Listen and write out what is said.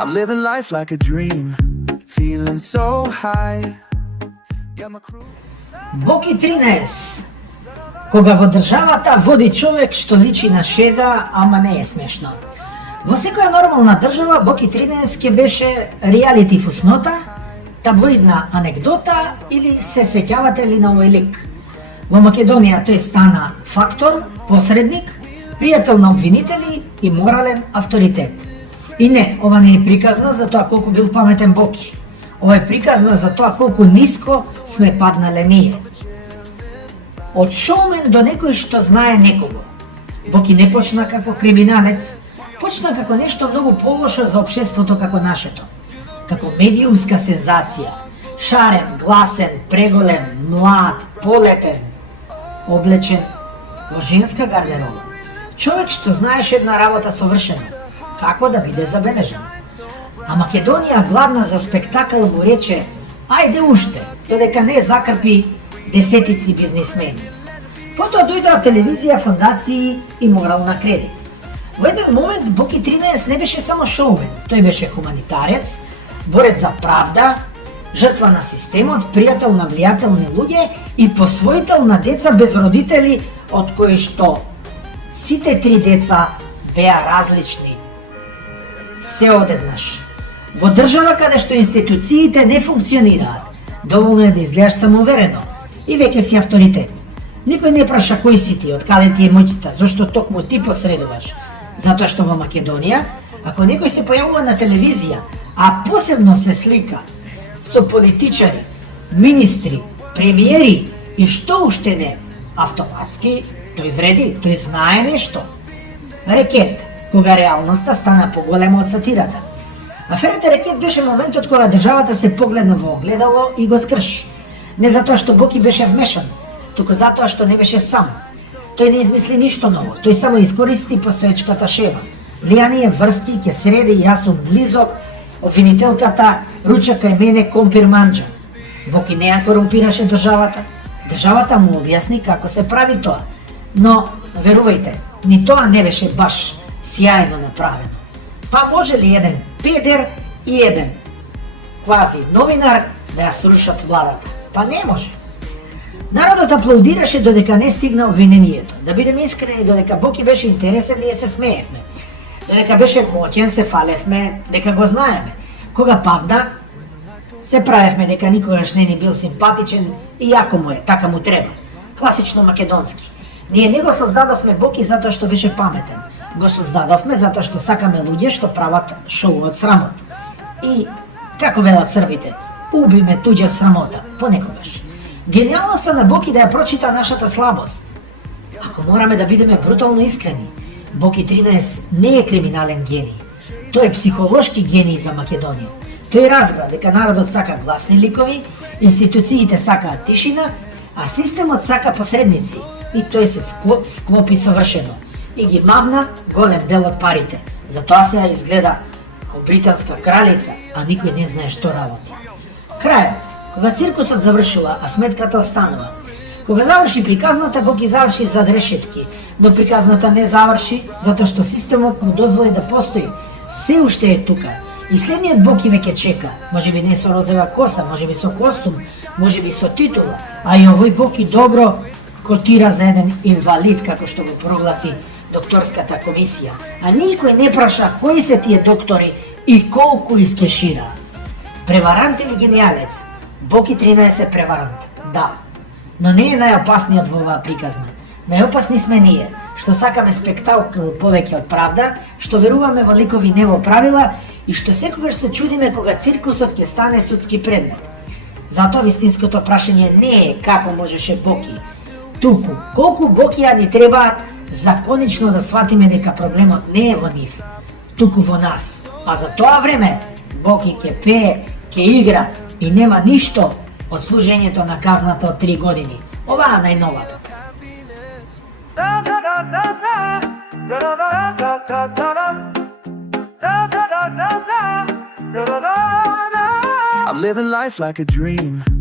I'm living life like a dream, feeling so high. Got my crew. Боки 13. Кога во државата води човек што личи на шега, ама не е смешно. Во секоја нормална држава Боки 13 ке беше реалити фуснота, таблоидна анекдота или се сеќавате ли на овој лик. Во Македонија тој стана фактор, посредник, пријател на обвинители и морален авторитет. И не, ова не е приказна за тоа колку бил паметен Боки. Ова е приказна за тоа колку ниско сме паднале ние. Од шоумен до некој што знае некого. Боки не почна како криминалец, почна како нешто многу полошо за општеството како нашето. Како медиумска сензација. Шарен, гласен, преголем, млад, полепен, облечен во женска гардероба. Човек што знаеше една работа совршено, како да биде забележен. А Македонија, гладна за спектакл, му рече: ајде уште, додека не закрпи десетици бизнисмени. Потоа дојдоа телевизија, фондации и морал на кредит. Во еден момент Боки 13 не беше само шоумен, тој беше хуманитарец, борец за правда, жртва на системот, пријател на влијателни луѓе и посвоител на деца без родители, од кои што сите три деца беа различни. Се одеднаш. Во држава каде што институциите не функционираат, доволно е да изгледаш самоуверено и веќе си авторитет. Никој не праша кој си ти, откаде ти е моќта, зошто токму ти посредуваш. Затоа што во Македонија, ако некој се појавува на телевизија, а посебно се слика со политичари, министри, премиери и што уште не, автоматски тој вреди, тој знае нешто. Рекет, кога реалноста стана поголема од сатирата. Аферата Рекет беше моментот кога државата се погледна во огледало и го скрши. Не затоа што Боки беше вмешан, туку затоа што не беше сам. Тој не измисли ништо ново, тој само искористи постоечката шема. Влијание, врски, ќе среди, јас сум близок, обвинителката руча кај мене компир манџа. Боки не ја корумпираше државата. Државата му објасни како се прави тоа. Но, верувајте, ни тоа не беше баш сјајно направено. Па може ли еден педер и еден квази новинар да ја срушат владата? Па не може. Народот аплаудираше додека не стигна обвинението. Да бидеме искрени, додека Боки беше интересен, ние се смеевме. Додека беше моќен, се фалевме дека го знаеме. Кога падна, се правевме дека никогаш не ни бил симпатичен и јако му е, така му треба. Класично македонски. Ние не го создадовме Боки затоа што беше паметен. Го создадовме затоа што сакаме луѓе што прават шоу од срамот. И, како велат србите, убиме туѓа срамота, понекогаш. Гениалноста на Боки да ја прочита нашата слабост. Ако мораме да бидеме брутално искрени, Боки 13 не е криминален гений. Тој е психолошки гений за Македонија. Тој разбра дека народот сака гласни ликови, институциите сакаат тишина, а системот сака посредници. И тој се вклопи совршено. И ги мавна голем дел од парите. Затоа се изгледа како британска кралица, а никој не знае што работи. Крајот. Кога циркусот завршила, а сметката останува. Кога заврши приказната, Боки заврши зад решетки, но приказната не заврши затоа што системот му дозволи да постои. Се уште е тука. И следниот Боки веќе чека, можеби не со розова коса, можеби со костум, можеби со титула, а и овој Боки добро котира за еден инвалид, како што го прогласи докторската комисија. А никој не праша кои се тие доктори и колку искешира. Преварант или гениалец? Боки 13 е преварант, да. Но не е најопасниот во оваа приказна. Најопасни сме ние, што сакаме спектакл повеќе од правда, што веруваме во ликови не во правила и што секогаш се чудиме кога циркусот ќе стане судски предмет. Затоа вистинското прашање не е како можеше Боки, туку колку Бокија ни требаат законично да сватиме дека проблемот не е во нив, туку во нас. А за тоа време Боки ќе пее, ќе игра и нема ништо од служењето на казната од 3 години. Оваа најновата. I'm living life like a dream.